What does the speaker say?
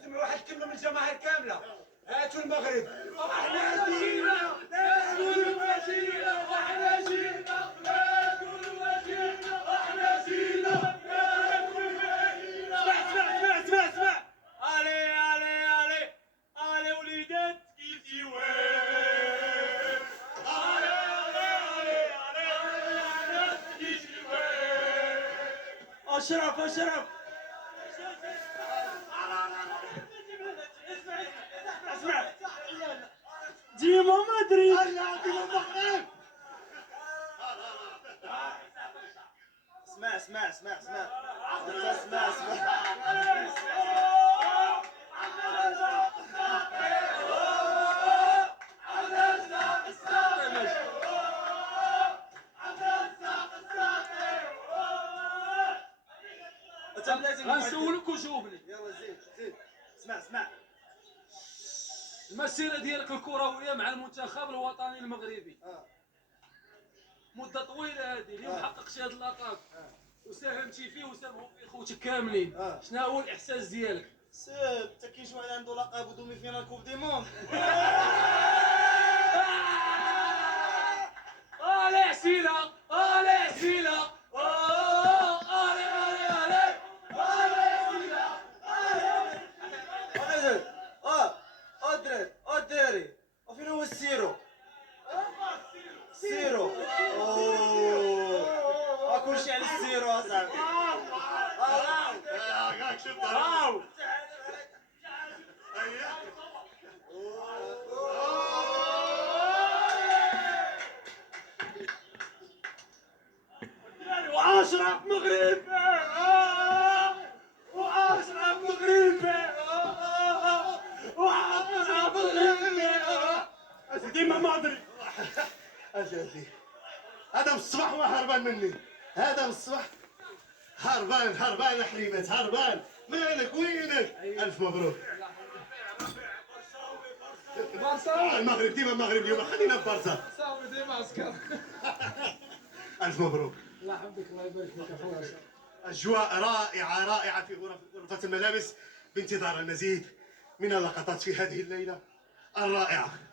نسمعوا واحد الكلمه من الجماهير كامله. هاتوا المغرب. احنا جينا ناكل وجينا واحنا جينا ناكل وجينا واحنا جينا ناكل وجينا. اسمع اسمع. علي وليدات كيفي وين. علي كيفي وين. اشرف اسمع ديما مدريد. اسمع غنسولك وجاوبني. يلا زيد اسمع. المسيره ديالك الكرويه مع المنتخب الوطني المغربي مده طويله هذه، اليوم حققتي هذا اللقب وساهمتي فيه وساهموا فيه خوتك كاملين. شنو هو الاحساس ديالك؟ سير تا كاين شي واحد عنده لقب ودومي فينال كوب دي موند. عسيله الدراري وفين هو السيرو؟ كلشي على السيرو اصاحبي. واشرف مغرب ديما ماضري. اجلي هذا من الصباح وهربان مني. هذا من الصباح هربان حليمات هربان. مالك وينك؟ الف مبروك. المغرب ديما المغرب اليوم خلينا في بارسا. صافي ديما عسكر. الف مبروك. الله يحفظك الله يبارك فيك اخويا. اجواء رائعه في غرفه الملابس بانتظار المزيد من اللقطات في هذه الليله الرائعه.